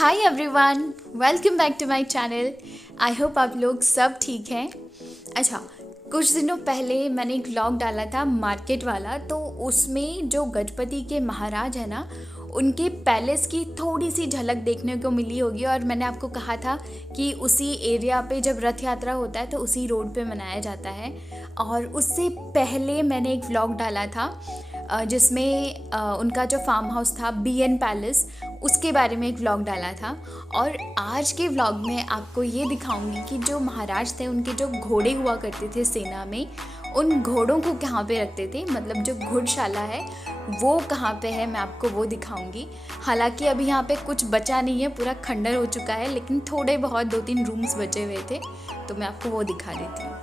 Hi everyone, welcome back to my channel. I hope आप लोग सब ठीक हैं। अच्छा, कुछ दिनों पहले मैंने एक व्लॉग डाला था मार्केट वाला, तो उसमें जो गजपति के महाराज हैं ना, उनके पैलेस की थोड़ी सी झलक देखने को मिली होगी। और मैंने आपको कहा था कि उसी एरिया पे जब रथ यात्रा होता है तो उसी रोड पे मनाया जाता है। और उससे पहले मैंने एक व्लॉग डाला था जिसमें उनका जो फार्म हाउस था BN पैलेस, उसके बारे में एक व्लॉग डाला था। और आज के व्लॉग में आपको ये दिखाऊंगी कि जो महाराज थे उनके जो घोड़े हुआ करते थे सेना में, उन घोड़ों को कहाँ पे रखते थे, मतलब जो घुड़शाला है वो कहाँ पे है, मैं आपको वो दिखाऊंगी। हालांकि अभी यहाँ पे कुछ बचा नहीं है, पूरा खंडर हो चुका है, लेकिन थोड़े बहुत 2-3 रूम्स बचे हुए थे, तो मैं आपको वो दिखा देती हूँ।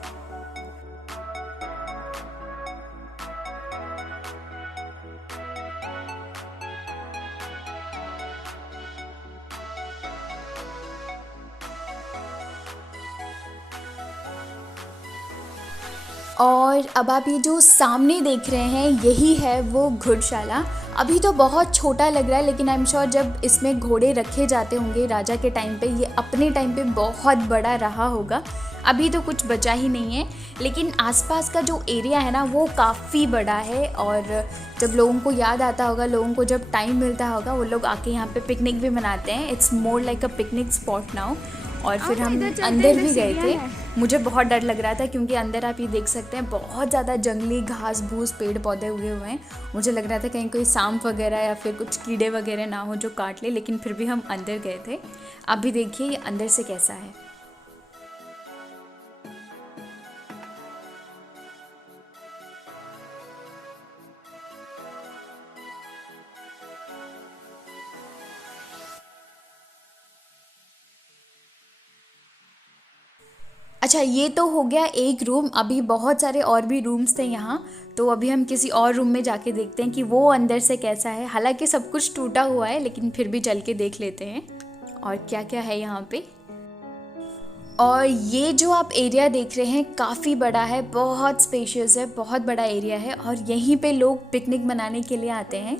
और अब आप ये जो सामने देख रहे हैं, यही है वो घुड़शाला। अभी तो बहुत छोटा लग रहा है, लेकिन आई एम श्योर जब इसमें घोड़े रखे जाते होंगे राजा के टाइम पे, ये अपने टाइम पे बहुत बड़ा रहा होगा। अभी तो कुछ बचा ही नहीं है, लेकिन आसपास का जो एरिया है ना वो काफ़ी बड़ा है। और जब लोगों को याद आता होगा, लोगों को जब टाइम मिलता होगा, वो लोग आके यहाँ पे पिकनिक भी मनाते हैं। It's more like a picnic spot now. और फिर हम अंदर भी गए थे। मुझे बहुत डर लग रहा था क्योंकि अंदर आप ये देख सकते हैं बहुत ज़्यादा जंगली घास भूस पेड़ पौधे उगे हुए हैं। मुझे लग रहा था कहीं कोई सांप वगैरह या फिर कुछ कीड़े वगैरह ना हो जो काट ले, लेकिन फिर भी हम अंदर गए थे। आप भी देखिए ये अंदर से कैसा है। अच्छा, ये तो हो गया एक रूम। अभी बहुत सारे और भी रूम्स थे यहाँ, तो अभी हम किसी और रूम में जाके देखते हैं कि वो अंदर से कैसा है। हालांकि सब कुछ टूटा हुआ है, लेकिन फिर भी चल के देख लेते हैं और क्या क्या है यहाँ पे। और ये जो आप एरिया देख रहे हैं काफ़ी बड़ा है, बहुत स्पेशियस है, बहुत बड़ा एरिया है। और यहीं पे लोग पिकनिक मनाने के लिए आते हैं।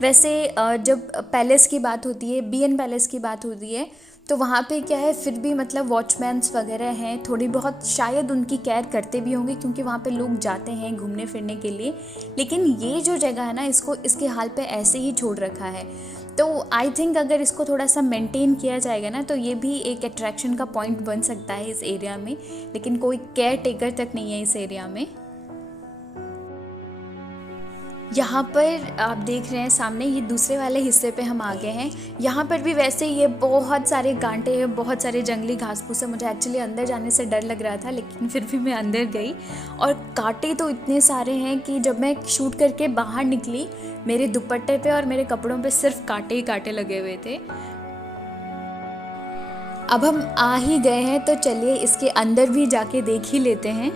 वैसे जब पैलेस की बात होती है, BN पैलेस की बात होती है, तो वहाँ पे क्या है, फिर भी मतलब वॉचमैन्स वगैरह हैं, थोड़ी बहुत शायद उनकी केयर करते भी होंगे क्योंकि वहाँ पे लोग जाते हैं घूमने फिरने के लिए। लेकिन ये जो जगह है ना, इसको इसके हाल पे ऐसे ही छोड़ रखा है। तो आई थिंक अगर इसको थोड़ा सा मेंटेन किया जाएगा ना, तो ये भी एक अट्रैक्शन का पॉइंट बन सकता है इस एरिया में। लेकिन कोई केयर टेकर तक नहीं है इस एरिया में। यहाँ पर आप देख रहे हैं सामने, ये दूसरे वाले हिस्से पे हम आ गए हैं। यहाँ पर भी वैसे ये बहुत सारे गांठे हैं, बहुत सारे जंगली घास फूस है। मुझे एक्चुअली अंदर जाने से डर लग रहा था, लेकिन फिर भी मैं अंदर गई। और कांटे तो इतने सारे हैं कि जब मैं शूट करके बाहर निकली, मेरे दुपट्टे पे और मेरे कपड़ों पे सिर्फ कांटे ही कांटे लगे हुए थे। अब हम आ ही गए हैं, तो चलिए इसके अंदर भी जाके देख ही लेते हैं।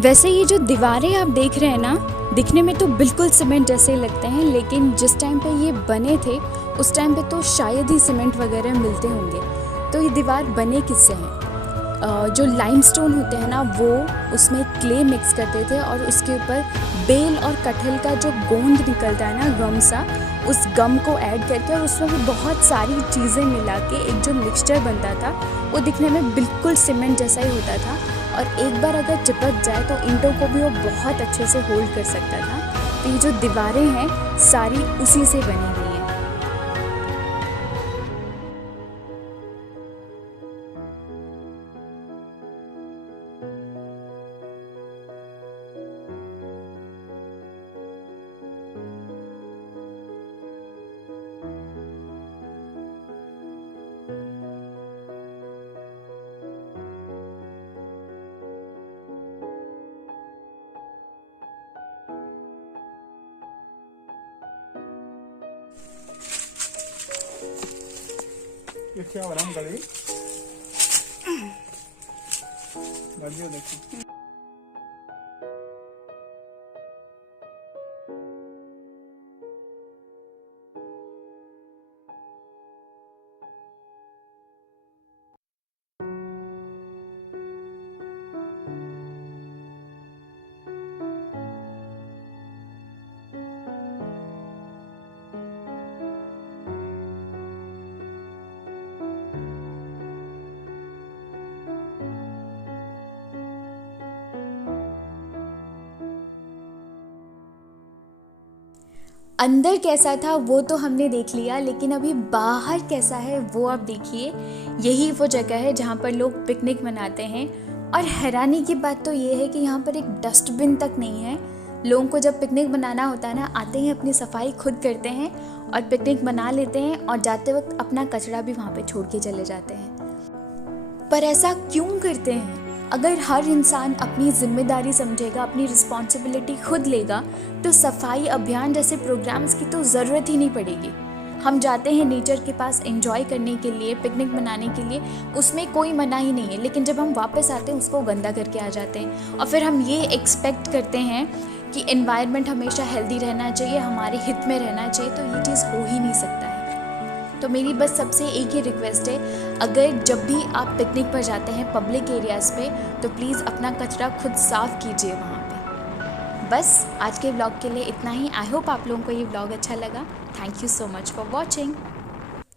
वैसे ये जो दीवारें आप देख रहे हैं ना, दिखने में तो बिल्कुल सीमेंट जैसे लगते हैं, लेकिन जिस टाइम पे ये बने थे उस टाइम पे तो शायद ही सीमेंट वगैरह मिलते होंगे। तो ये दीवार बने किससे हैं? जो लाइमस्टोन होते हैं ना, वो उसमें क्ले मिक्स करते थे और उसके ऊपर बेल और कटहल का जो गोंद निकलता है ना, गम सा, उस गम को ऐड करके और उसमें भी बहुत सारी चीज़ें मिला के एक जो मिक्सचर बनता था, वो दिखने में बिल्कुल सीमेंट जैसा ही होता था। और एक बार अगर चिपक जाए तो ईंटों को भी वो बहुत अच्छे से होल्ड कर सकता था। और एक बार अगर चिपक जाए तो ईंटों को भी वो बहुत अच्छे से होल्ड कर सकता था। तो ये जो दीवारें हैं सारी उसी से बनी हुई हैं। क्या हो रहा है गले देखो। अंदर कैसा था वो तो हमने देख लिया, लेकिन अभी बाहर कैसा है वो आप देखिए। यही वो जगह है जहाँ पर लोग पिकनिक मनाते हैं। और हैरानी की बात तो ये है कि यहाँ पर एक डस्टबिन तक नहीं है। लोगों को जब पिकनिक मनाना होता है ना, आते ही अपनी सफाई खुद करते हैं और पिकनिक मना लेते हैं और जाते वक्त अपना कचरा भी वहाँ पे छोड़ के चले जाते हैं। पर ऐसा क्यों करते हैं? अगर हर इंसान अपनी जिम्मेदारी समझेगा, अपनी रिस्पॉन्सिबिलिटी खुद लेगा, तो सफाई अभियान जैसे प्रोग्राम्स की तो ज़रूरत ही नहीं पड़ेगी। हम जाते हैं नेचर के पास एंजॉय करने के लिए, पिकनिक मनाने के लिए, उसमें कोई मना ही नहीं है। लेकिन जब हम वापस आते हैं उसको गंदा करके आ जाते हैं और फिर हम ये एक्सपेक्ट करते हैं कि एनवायरनमेंट हमेशा हेल्दी रहना चाहिए, हमारे हित में रहना चाहिए। तो ये चीज़ हो ही नहीं सकता है। तो मेरी बस सबसे एक ही रिक्वेस्ट है, अगर जब भी आप पिकनिक पर जाते हैं पब्लिक एरियाज़ पे, तो प्लीज़ अपना कचरा खुद साफ़ कीजिए वहाँ पे। बस आज के व्लॉग के लिए इतना ही। आई होप आप लोगों को ये व्लॉग अच्छा लगा। Thank you so much for watching.